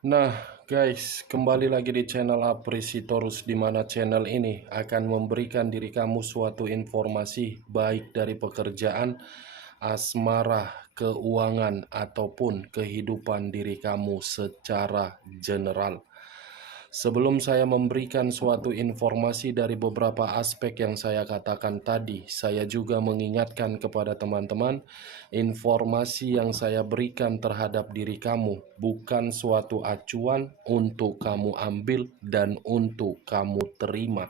Nah, guys, kembali lagi di channel Apresitorus, di mana channel ini akan memberikan diri kamu suatu informasi baik dari pekerjaan, asmara, keuangan, ataupun kehidupan diri kamu secara general. Sebelum saya memberikan suatu informasi dari beberapa aspek yang saya katakan tadi, saya juga mengingatkan kepada teman-teman, informasi yang saya berikan terhadap diri kamu bukan suatu acuan untuk kamu ambil dan untuk kamu terima.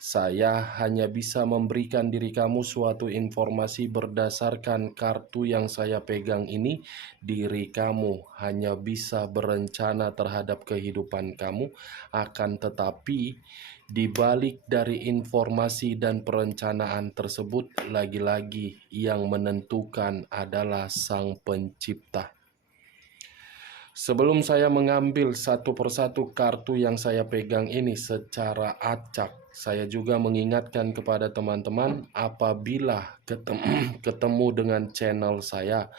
Saya hanya bisa memberikan diri kamu suatu informasi berdasarkan kartu yang saya pegang ini. Diri kamu hanya bisa berencana terhadap kehidupan kamu, akan tetapi di balik dari informasi dan perencanaan tersebut, lagi-lagi yang menentukan adalah Sang Pencipta. Sebelum saya mengambil satu persatu kartu yang saya pegang ini secara acak, saya juga mengingatkan kepada teman-teman apabila ketemu dengan channel saya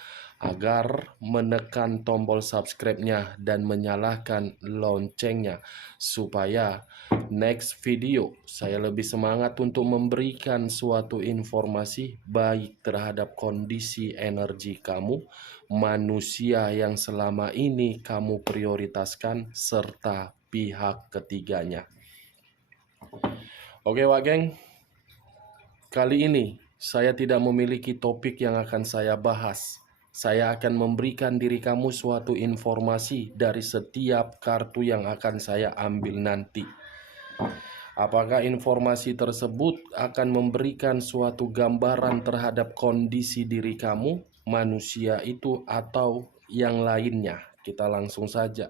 agar menekan tombol subscribe-nya dan menyalakan loncengnya supaya next video saya lebih semangat untuk memberikan suatu informasi baik terhadap kondisi energi kamu, manusia yang selama ini kamu prioritaskan, serta pihak ketiganya. Oke Wak Geng, kali ini saya tidak memiliki topik yang akan saya bahas. Saya akan memberikan diri kamu suatu informasi dari setiap kartu yang akan saya ambil nanti. Apakah informasi tersebut akan memberikan suatu gambaran terhadap kondisi diri kamu, manusia itu, atau yang lainnya? Kita langsung saja.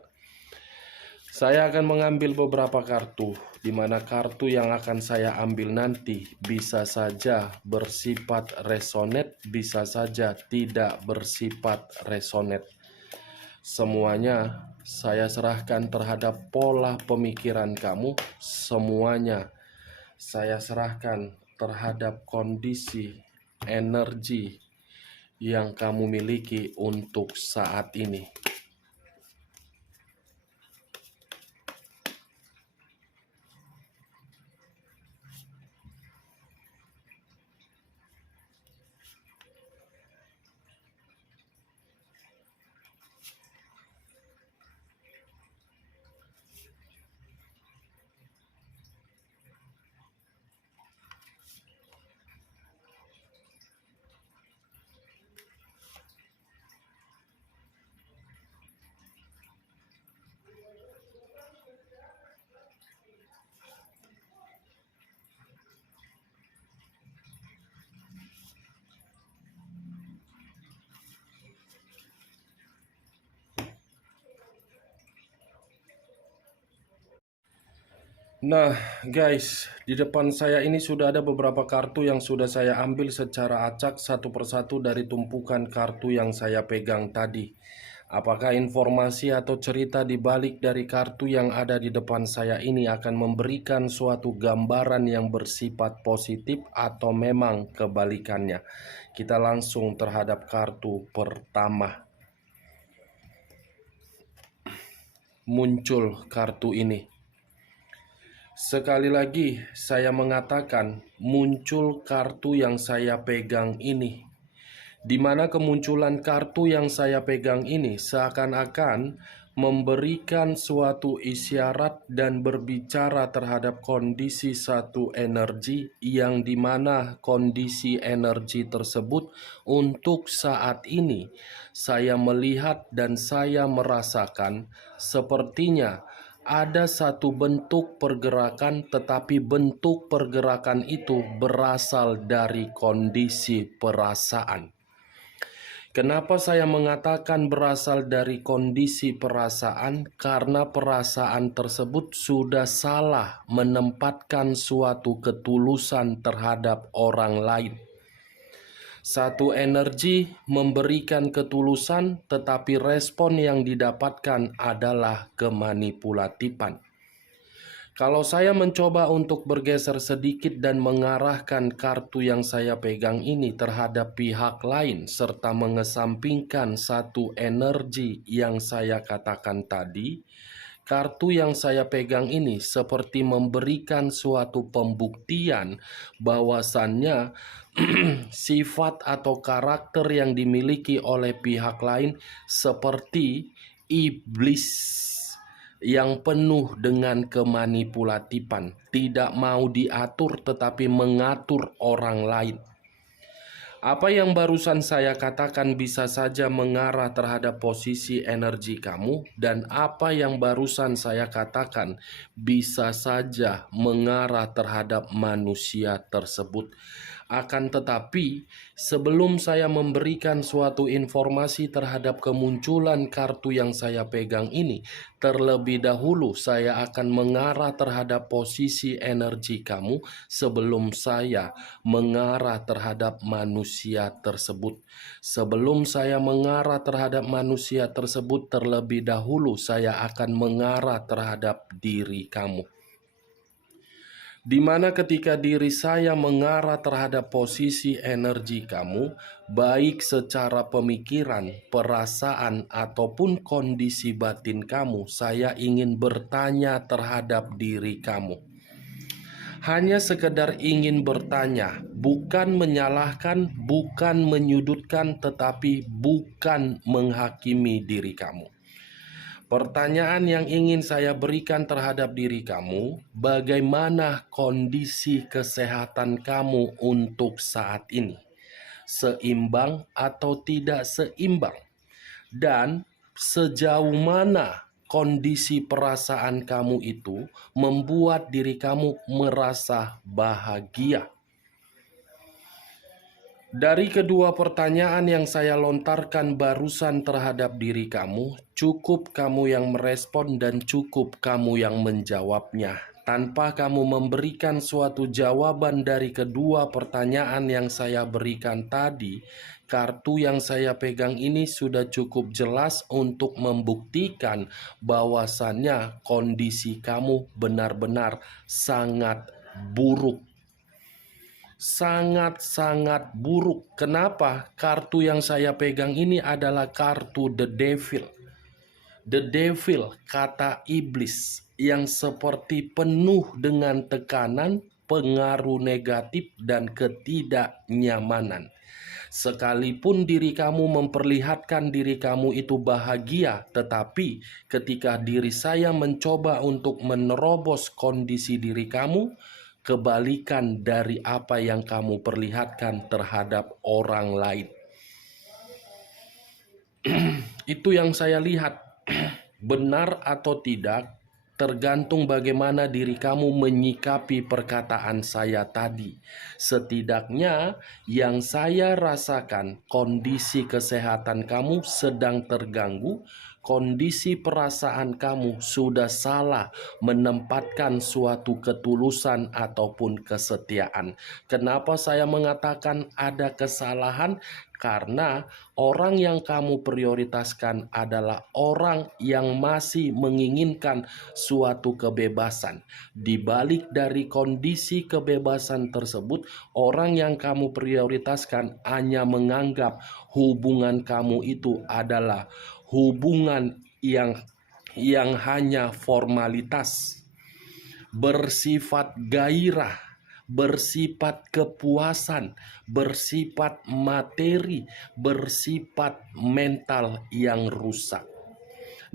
Saya akan mengambil beberapa kartu, di mana kartu yang akan saya ambil nanti bisa saja bersifat resonate, bisa saja tidak bersifat resonate. Semuanya saya serahkan terhadap pola pemikiran kamu, semuanya saya serahkan terhadap kondisi energi yang kamu miliki untuk saat ini. Nah guys, di depan saya ini sudah ada beberapa kartu yang sudah saya ambil secara acak satu persatu dari tumpukan kartu yang saya pegang tadi. Apakah informasi atau cerita di balik dari kartu yang ada di depan saya ini akan memberikan suatu gambaran yang bersifat positif atau memang kebalikannya? Kita langsung terhadap kartu pertama. Muncul kartu ini. Sekali lagi saya mengatakan muncul kartu yang saya pegang ini, di mana kemunculan kartu yang saya pegang ini seakan-akan memberikan suatu isyarat dan berbicara terhadap kondisi satu energi, yang dimana kondisi energi tersebut untuk saat ini saya melihat dan saya merasakan sepertinya ada satu bentuk pergerakan, tetapi bentuk pergerakan itu berasal dari kondisi perasaan. Kenapa saya mengatakan berasal dari kondisi perasaan? Karena perasaan tersebut sudah salah menempatkan suatu ketulusan terhadap orang lain. Satu energi memberikan ketulusan, tetapi respon yang didapatkan adalah kemanipulatifan. Kalau saya mencoba untuk bergeser sedikit dan mengarahkan kartu yang saya pegang ini terhadap pihak lain, serta mengesampingkan satu energi yang saya katakan tadi, kartu yang saya pegang ini seperti memberikan suatu pembuktian bahwasannya sifat atau karakter yang dimiliki oleh pihak lain seperti iblis yang penuh dengan kemanipulatifan, tidak mau diatur tetapi mengatur orang lain. Apa yang barusan saya katakan bisa saja mengarah terhadap posisi energi kamu, dan apa yang barusan saya katakan bisa saja mengarah terhadap manusia tersebut. Akan tetapi, sebelum saya memberikan suatu informasi terhadap kemunculan kartu yang saya pegang ini, terlebih dahulu saya akan mengarah terhadap posisi energi kamu sebelum saya mengarah terhadap manusia tersebut. Sebelum saya mengarah terhadap manusia tersebut, terlebih dahulu saya akan mengarah terhadap diri kamu. Di mana ketika diri saya mengarah terhadap posisi energi kamu, baik secara pemikiran, perasaan, ataupun kondisi batin kamu, saya ingin bertanya terhadap diri kamu. Hanya sekedar ingin bertanya, bukan menyalahkan, bukan menyudutkan, tetapi bukan menghakimi diri kamu. Pertanyaan yang ingin saya berikan terhadap diri kamu, bagaimana kondisi kesehatan kamu untuk saat ini? Seimbang atau tidak seimbang? Dan sejauh mana kondisi perasaan kamu itu membuat diri kamu merasa bahagia? Dari kedua pertanyaan yang saya lontarkan barusan terhadap diri kamu, cukup kamu yang merespon dan cukup kamu yang menjawabnya. Tanpa kamu memberikan suatu jawaban dari kedua pertanyaan yang saya berikan tadi, kartu yang saya pegang ini sudah cukup jelas untuk membuktikan bahwasannya kondisi kamu benar-benar sangat buruk. Sangat-sangat buruk. Kenapa? Kartu yang saya pegang ini adalah kartu The Devil. The Devil, kata iblis, yang seperti penuh dengan tekanan, pengaruh negatif, dan ketidaknyamanan. Sekalipun diri kamu memperlihatkan diri kamu itu bahagia, tetapi ketika diri saya mencoba untuk menerobos kondisi diri kamu, kebalikan dari apa yang kamu perlihatkan terhadap orang lain. Itu yang saya lihat. Benar atau tidak, tergantung bagaimana diri kamu menyikapi perkataan saya tadi. Setidaknya yang saya rasakan, kondisi kesehatan kamu sedang terganggu, kondisi perasaan kamu sudah salah menempatkan suatu ketulusan ataupun kesetiaan. Kenapa saya mengatakan ada kesalahan? Karena orang yang kamu prioritaskan adalah orang yang masih menginginkan suatu kebebasan. Di balik dari kondisi kebebasan tersebut, orang yang kamu prioritaskan hanya menganggap hubungan kamu itu adalah hubungan yang hanya formalitas, bersifat gairah, bersifat kepuasan, bersifat materi, bersifat mental yang rusak.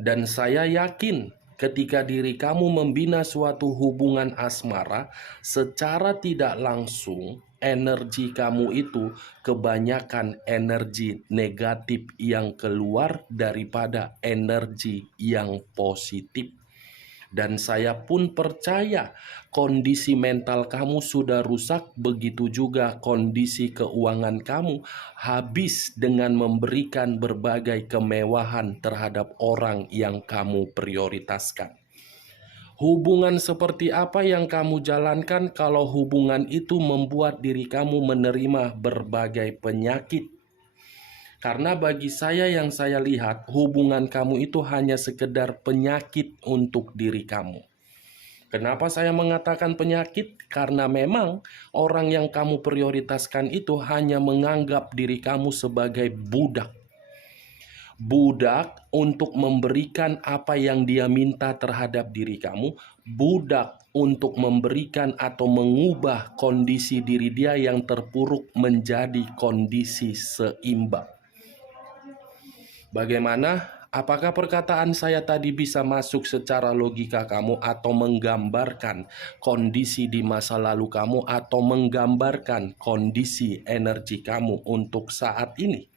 Dan saya yakin ketika diri kamu membina suatu hubungan asmara, secara tidak langsung energi kamu itu kebanyakan energi negatif yang keluar daripada energi yang positif. Dan saya pun percaya kondisi mental kamu sudah rusak, begitu juga kondisi keuangan kamu habis dengan memberikan berbagai kemewahan terhadap orang yang kamu prioritaskan. Hubungan seperti apa yang kamu jalankan kalau hubungan itu membuat diri kamu menerima berbagai penyakit? Karena bagi saya yang saya lihat, hubungan kamu itu hanya sekedar penyakit untuk diri kamu. Kenapa saya mengatakan penyakit? Karena memang orang yang kamu prioritaskan itu hanya menganggap diri kamu sebagai budak. Budak untuk memberikan apa yang dia minta terhadap diri kamu. Budak untuk memberikan atau mengubah kondisi diri dia yang terpuruk menjadi kondisi seimbang. Bagaimana? Apakah perkataan saya tadi bisa masuk secara logika kamu atau menggambarkan kondisi di masa lalu kamu atau menggambarkan kondisi energi kamu untuk saat ini?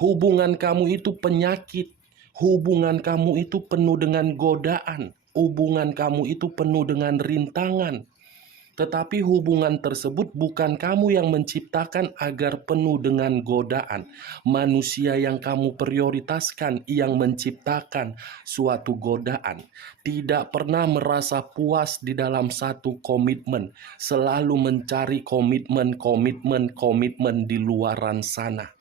Hubungan kamu itu penyakit, hubungan kamu itu penuh dengan godaan, hubungan kamu itu penuh dengan rintangan. Tetapi hubungan tersebut bukan kamu yang menciptakan agar penuh dengan godaan. Manusia yang kamu prioritaskan yang menciptakan suatu godaan. Tidak pernah merasa puas di dalam satu komitmen. Selalu mencari komitmen di luaran sana.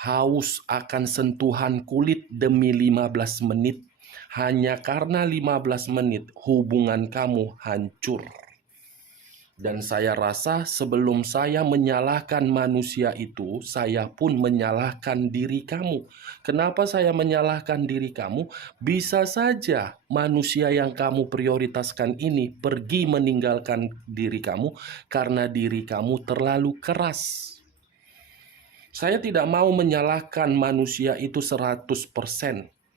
Haus akan sentuhan kulit demi 15 menit. Hanya karena 15 menit hubungan kamu hancur. Dan saya rasa sebelum saya menyalahkan manusia itu, saya pun menyalahkan diri kamu. Kenapa saya menyalahkan diri kamu? Bisa saja manusia yang kamu prioritaskan ini pergi meninggalkan diri kamu karena diri kamu terlalu keras. Saya tidak mau menyalahkan manusia itu 100%.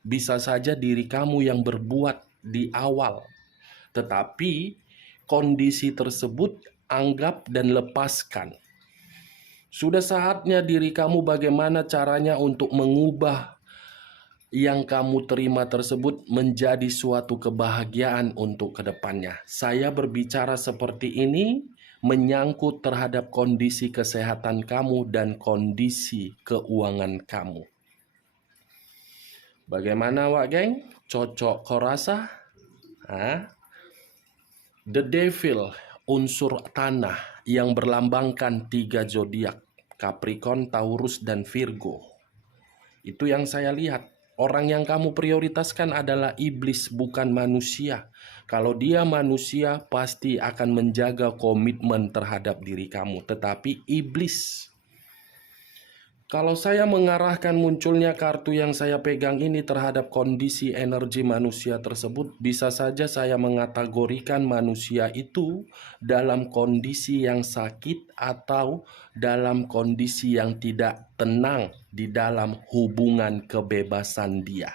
Bisa saja diri kamu yang berbuat di awal. Tetapi kondisi tersebut anggap dan lepaskan. Sudah saatnya diri kamu bagaimana caranya untuk mengubah yang kamu terima tersebut menjadi suatu kebahagiaan untuk kedepannya. Saya berbicara seperti ini menyangkut terhadap kondisi kesehatan kamu dan kondisi keuangan kamu. Bagaimana Wak Geng? Cocok kau rasa? The Devil, unsur tanah yang berlambangkan 3 zodiak, Capricorn, Taurus, dan Virgo. Itu yang saya lihat. Orang yang kamu prioritaskan adalah iblis, bukan manusia. Kalau dia manusia, pasti akan menjaga komitmen terhadap diri kamu. Tetapi iblis, kalau saya mengarahkan munculnya kartu yang saya pegang ini terhadap kondisi energi manusia tersebut, bisa saja saya mengategorikan manusia itu dalam kondisi yang sakit atau dalam kondisi yang tidak tenang di dalam hubungan kebebasan dia.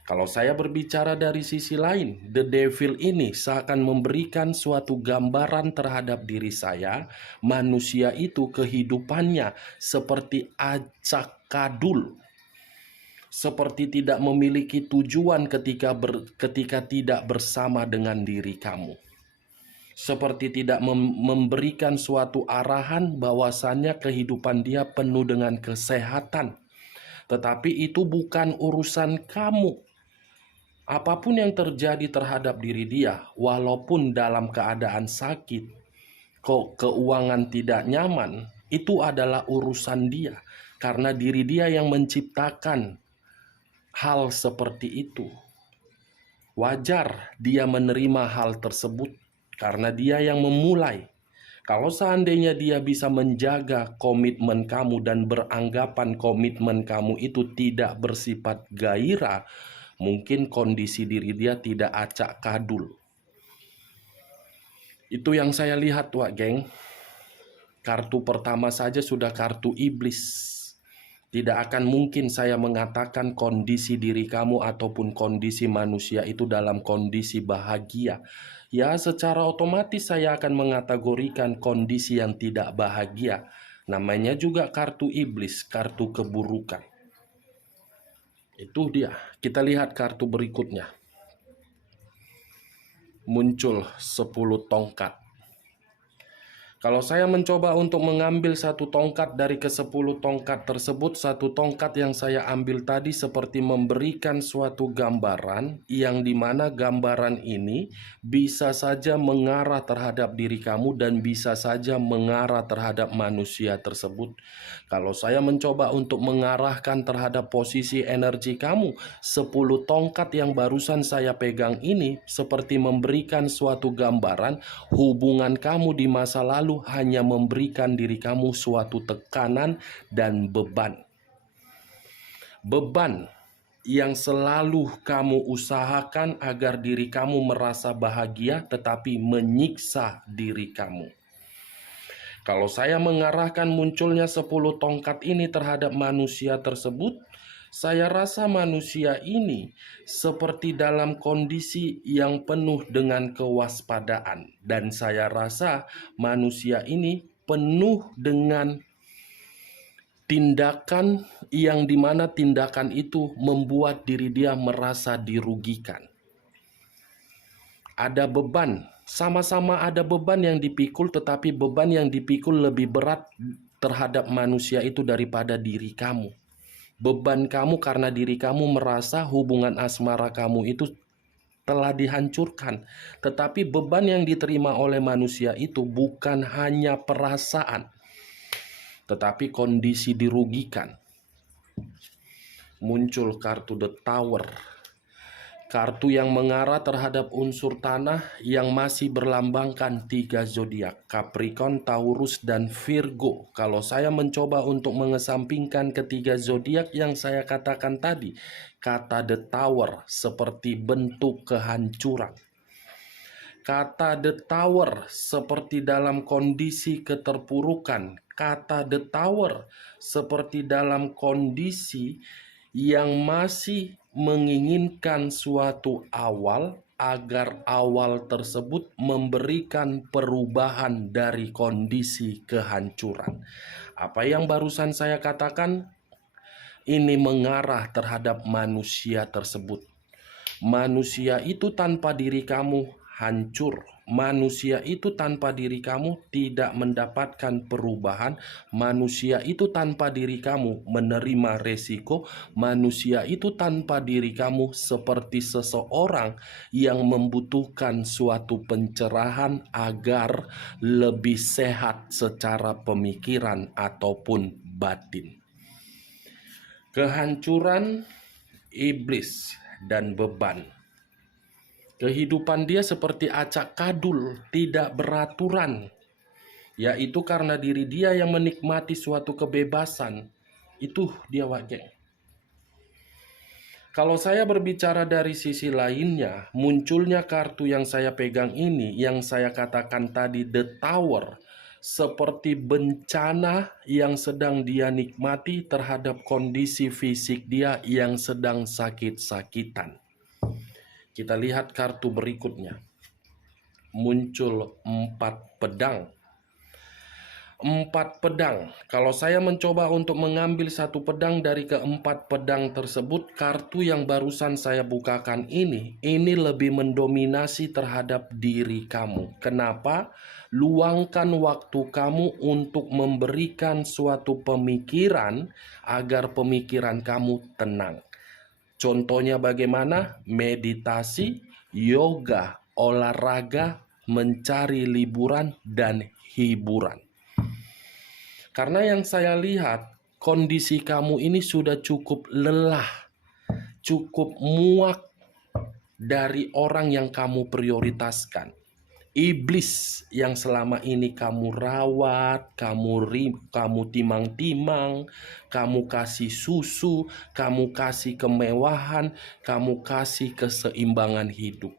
Kalau saya berbicara dari sisi lain, The Devil ini seakan memberikan suatu gambaran terhadap diri saya. Manusia itu kehidupannya seperti acak kadul, seperti tidak memiliki tujuan ketika tidak bersama dengan diri kamu. Seperti tidak memberikan suatu arahan bahwasannya kehidupan dia penuh dengan kesehatan. Tetapi itu bukan urusan kamu. Apapun yang terjadi terhadap diri dia, walaupun dalam keadaan sakit, keuangan tidak nyaman, itu adalah urusan dia. Karena diri dia yang menciptakan hal seperti itu. Wajar dia menerima hal tersebut, karena dia yang memulai. Kalau seandainya dia bisa menjaga komitmen kamu dan beranggapan komitmen kamu itu tidak bersifat gairah, mungkin kondisi diri dia tidak acak kadul. Itu yang saya lihat Wak Geng. Kartu pertama saja sudah kartu iblis. Tidak akan mungkin saya mengatakan kondisi diri kamu ataupun kondisi manusia itu dalam kondisi bahagia. Ya, secara otomatis saya akan mengategorikan kondisi yang tidak bahagia. Namanya juga kartu iblis, kartu keburukan. Itu dia. Kita lihat kartu berikutnya. Muncul 10 tongkat. Kalau saya mencoba untuk mengambil satu tongkat dari ke-10 tongkat tersebut, satu tongkat yang saya ambil tadi seperti memberikan suatu gambaran yang dimana gambaran ini bisa saja mengarah terhadap diri kamu dan bisa saja mengarah terhadap manusia tersebut. Kalau saya mencoba untuk mengarahkan terhadap posisi energi kamu, 10 tongkat yang barusan saya pegang ini seperti memberikan suatu gambaran hubungan kamu di masa lalu hanya memberikan diri kamu suatu tekanan dan beban. Beban yang selalu kamu usahakan agar diri kamu merasa bahagia tetapi menyiksa diri kamu. Kalau saya mengarahkan munculnya 10 tongkat ini terhadap manusia tersebut, saya rasa manusia ini seperti dalam kondisi yang penuh dengan kewaspadaan. Dan saya rasa manusia ini penuh dengan tindakan yang dimana tindakan itu membuat diri dia merasa dirugikan. Ada beban, sama-sama ada beban yang dipikul, tetapi beban yang dipikul lebih berat terhadap manusia itu daripada diri kamu. Beban kamu karena diri kamu merasa hubungan asmara kamu itu telah dihancurkan. Tetapi beban yang diterima oleh manusia itu bukan hanya perasaan, tetapi kondisi dirugikan. Muncul kartu The Tower. Kartu yang mengarah terhadap unsur tanah yang masih berlambangkan 3 zodiak, Capricorn, Taurus, dan Virgo. Kalau saya mencoba untuk mengesampingkan ketiga zodiak yang saya katakan tadi, kata The Tower seperti bentuk kehancuran. Kata The Tower seperti dalam kondisi keterpurukan. Kata The Tower seperti dalam kondisi yang masih menginginkan suatu awal agar awal tersebut memberikan perubahan dari kondisi kehancuran. Apa yang barusan saya katakan ini mengarah terhadap manusia tersebut. Manusia itu tanpa diri kamu hancur. Manusia itu tanpa diri kamu tidak mendapatkan perubahan. Manusia itu tanpa diri kamu menerima resiko. Manusia itu tanpa diri kamu seperti seseorang yang membutuhkan suatu pencerahan agar lebih sehat secara pemikiran ataupun batin. Kehancuran, iblis, dan beban. Kehidupan dia seperti acak kadul, tidak beraturan, yaitu karena diri dia yang menikmati suatu kebebasan. Itu dia, Wak Geng. Kalau saya berbicara dari sisi lainnya, munculnya kartu yang saya pegang ini, yang saya katakan tadi The Tower, seperti bencana yang sedang dia nikmati terhadap kondisi fisik dia yang sedang sakit-sakitan. Kita lihat kartu berikutnya. Muncul 4 pedang. 4 pedang. Kalau saya mencoba untuk mengambil satu pedang dari ke-4 pedang tersebut, kartu yang barusan saya bukakan ini lebih mendominasi terhadap diri kamu. Kenapa? Luangkan waktu kamu untuk memberikan suatu pemikiran agar pemikiran kamu tenang. Contohnya bagaimana? Meditasi, yoga, olahraga, mencari liburan, dan hiburan. Karena yang saya lihat, kondisi kamu ini sudah cukup lelah, cukup muak dari orang yang kamu prioritaskan. Iblis yang selama ini kamu rawat, kamu timang-timang, kamu kasih susu, kamu kasih kemewahan, kamu kasih keseimbangan hidup.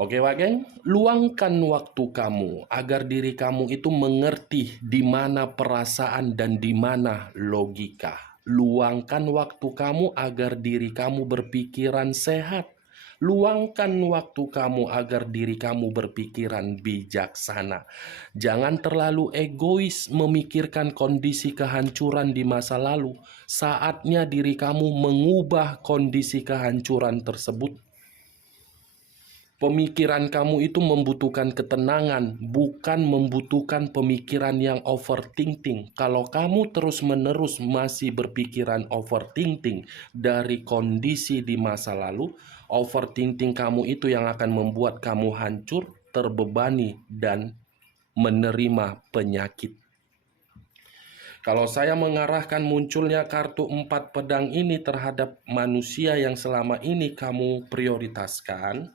Oke, Wak Geng, luangkan waktu kamu agar diri kamu itu mengerti di mana perasaan dan di mana logika. Luangkan waktu kamu agar diri kamu berpikiran sehat. Luangkan waktu kamu agar diri kamu berpikiran bijaksana. Jangan terlalu egois memikirkan kondisi kehancuran di masa lalu. Saatnya diri kamu mengubah kondisi kehancuran tersebut. Pemikiran kamu itu membutuhkan ketenangan, bukan membutuhkan pemikiran yang overthinking. Kalau kamu terus-menerus masih berpikiran overthinking dari kondisi di masa lalu, overthinking kamu itu yang akan membuat kamu hancur, terbebani, dan menerima penyakit. Kalau saya mengarahkan munculnya kartu 4 pedang ini terhadap manusia yang selama ini kamu prioritaskan,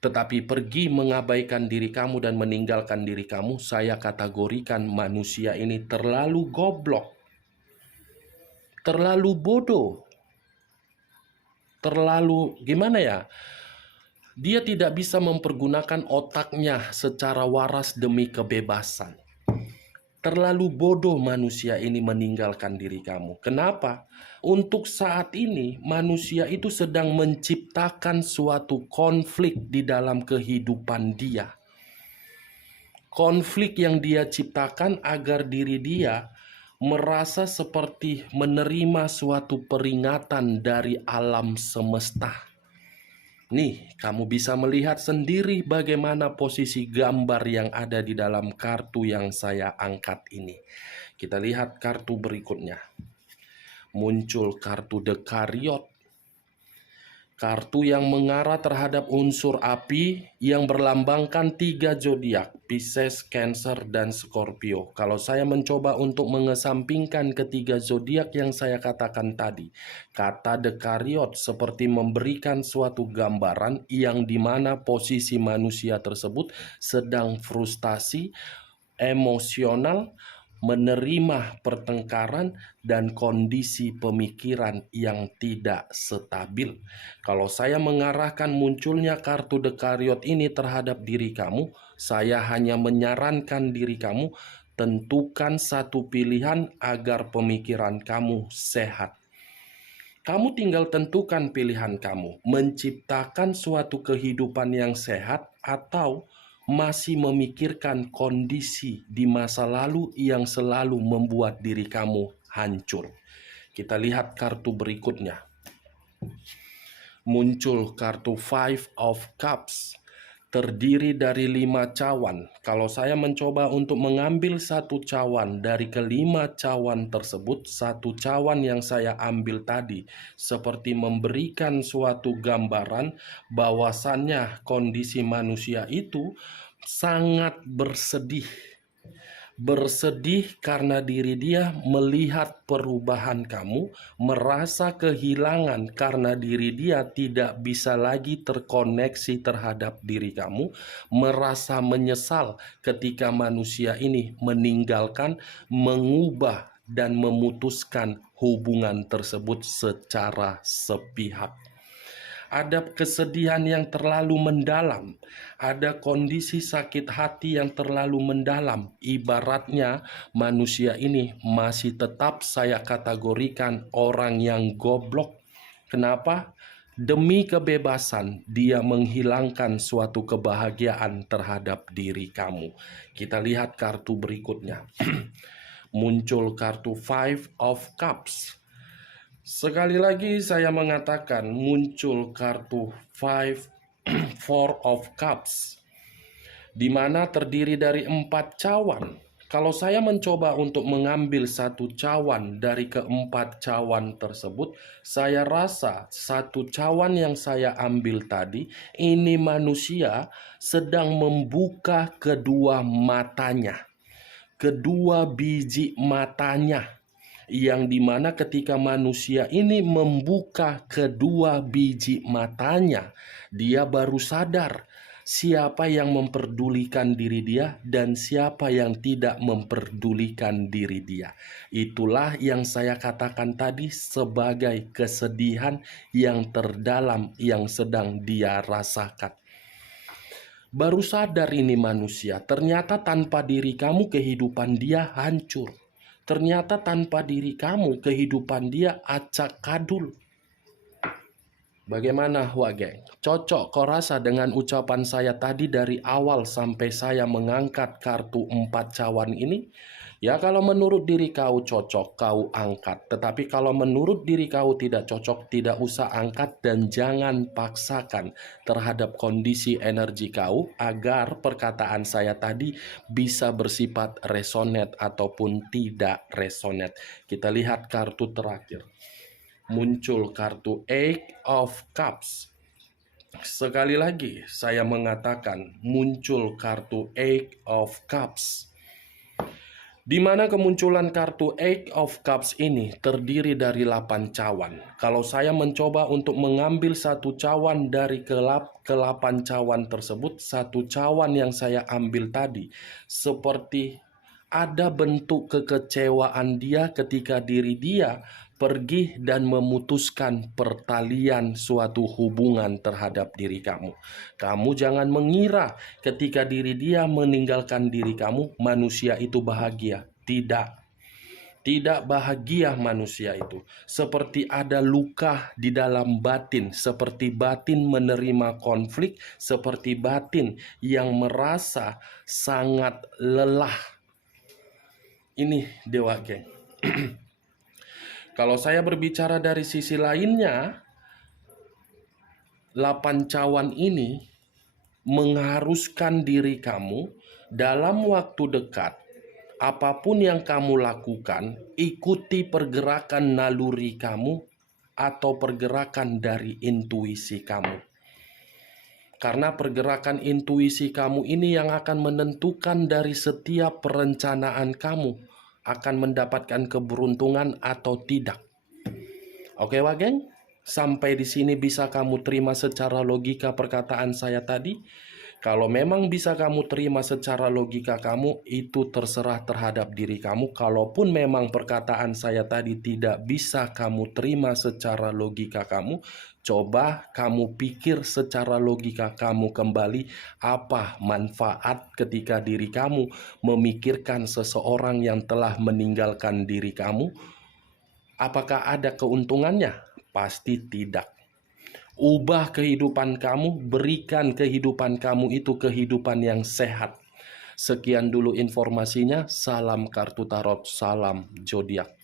tetapi pergi mengabaikan diri kamu dan meninggalkan diri kamu, saya kategorikan manusia ini terlalu goblok, terlalu bodoh, terlalu gimana ya? Dia tidak bisa mempergunakan otaknya secara waras demi kebebasan. Terlalu bodoh manusia ini meninggalkan diri kamu. Kenapa? Untuk saat ini manusia itu sedang menciptakan suatu konflik di dalam kehidupan dia. Konflik yang dia ciptakan agar diri dia merasa seperti menerima suatu peringatan dari alam semesta. Nih, kamu bisa melihat sendiri bagaimana posisi gambar yang ada di dalam kartu yang saya angkat ini. Kita lihat kartu berikutnya. Muncul kartu The Chariot. Kartu yang mengarah terhadap unsur api yang berlambangkan 3 zodiak, Pisces, Cancer, dan Scorpio. Kalau saya mencoba untuk mengesampingkan ketiga zodiak yang saya katakan tadi, kata The Chariot seperti memberikan suatu gambaran yang dimana posisi manusia tersebut sedang frustasi, emosional, menerima pertengkaran dan kondisi pemikiran yang tidak stabil. Kalau saya mengarahkan munculnya kartu The Chariot ini terhadap diri kamu, saya hanya menyarankan diri kamu tentukan satu pilihan agar pemikiran kamu sehat. Kamu tinggal tentukan pilihan kamu, menciptakan suatu kehidupan yang sehat atau masih memikirkan kondisi di masa lalu yang selalu membuat diri kamu hancur. Kita lihat kartu berikutnya. Muncul kartu Five of Cups. Terdiri dari 5 cawan. Kalau saya mencoba untuk mengambil satu cawan dari kelima cawan tersebut, satu cawan yang saya ambil tadi seperti memberikan suatu gambaran bahwasannya kondisi manusia itu sangat bersedih. Bersedih karena diri dia melihat perubahan kamu, merasa kehilangan karena diri dia tidak bisa lagi terkoneksi terhadap diri kamu, merasa menyesal ketika manusia ini meninggalkan, mengubah, dan memutuskan hubungan tersebut secara sepihak. Ada kesedihan yang terlalu mendalam, ada kondisi sakit hati yang terlalu mendalam. Ibaratnya manusia ini masih tetap saya kategorikan orang yang goblok. Kenapa? Demi kebebasan, dia menghilangkan suatu kebahagiaan terhadap diri kamu. Kita lihat kartu berikutnya. Muncul kartu Five of Cups. Sekali lagi saya mengatakan muncul kartu Four of Cups, di mana terdiri dari 4 cawan. Kalau saya mencoba untuk mengambil satu cawan dari keempat cawan tersebut, saya rasa satu cawan yang saya ambil tadi, ini manusia sedang membuka kedua matanya, kedua biji matanya, yang dimana ketika manusia ini membuka kedua biji matanya, dia baru sadar siapa yang memperdulikan diri dia dan siapa yang tidak memperdulikan diri dia. Itulah yang saya katakan tadi sebagai kesedihan yang terdalam yang sedang dia rasakan. Baru sadar ini manusia, ternyata tanpa diri kamu kehidupan dia hancur. Ternyata tanpa diri kamu kehidupan dia acak kadul. Bagaimana Wak Geng? Cocok kau rasa dengan ucapan saya tadi dari awal sampai saya mengangkat kartu 4 cawan ini? Ya kalau menurut diri kau cocok, kau angkat. Tetapi kalau menurut diri kau tidak cocok, tidak usah angkat dan jangan paksakan terhadap kondisi energi kau agar perkataan saya tadi bisa bersifat resonate ataupun tidak resonate. Kita lihat kartu terakhir. Muncul kartu Eight of Cups. Sekali lagi saya mengatakan muncul kartu Eight of Cups, di mana kemunculan kartu Eight of Cups ini terdiri dari 8 cawan. Kalau saya mencoba untuk mengambil satu cawan dari ke-8 cawan tersebut, satu cawan yang saya ambil tadi seperti ada bentuk kekecewaan dia ketika diri dia pergi dan memutuskan pertalian suatu hubungan terhadap diri kamu. Kamu jangan mengira ketika diri dia meninggalkan diri kamu, manusia itu bahagia. Tidak. Tidak bahagia manusia itu. Seperti ada luka di dalam batin. Seperti batin menerima konflik. Seperti batin yang merasa sangat lelah. Ini Dewa Geng. Kalau saya berbicara dari sisi lainnya, 8 cawan ini mengharuskan diri kamu dalam waktu dekat, apapun yang kamu lakukan, ikuti pergerakan naluri kamu atau pergerakan dari intuisi kamu. Karena pergerakan intuisi kamu ini yang akan menentukan dari setiap perencanaan kamu akan mendapatkan keberuntungan atau tidak. Oke Wak Geng? Sampai di sini bisa kamu terima secara logika perkataan saya tadi? Kalau memang bisa kamu terima secara logika kamu, itu terserah terhadap diri kamu. Kalaupun memang perkataan saya tadi tidak bisa kamu terima secara logika kamu, coba kamu pikir secara logika kamu kembali, apa manfaat ketika diri kamu memikirkan seseorang yang telah meninggalkan diri kamu? Apakah ada keuntungannya? Pasti tidak. Ubah kehidupan kamu, berikan kehidupan kamu itu kehidupan yang sehat. Sekian dulu informasinya. Salam kartu tarot, salam zodiak.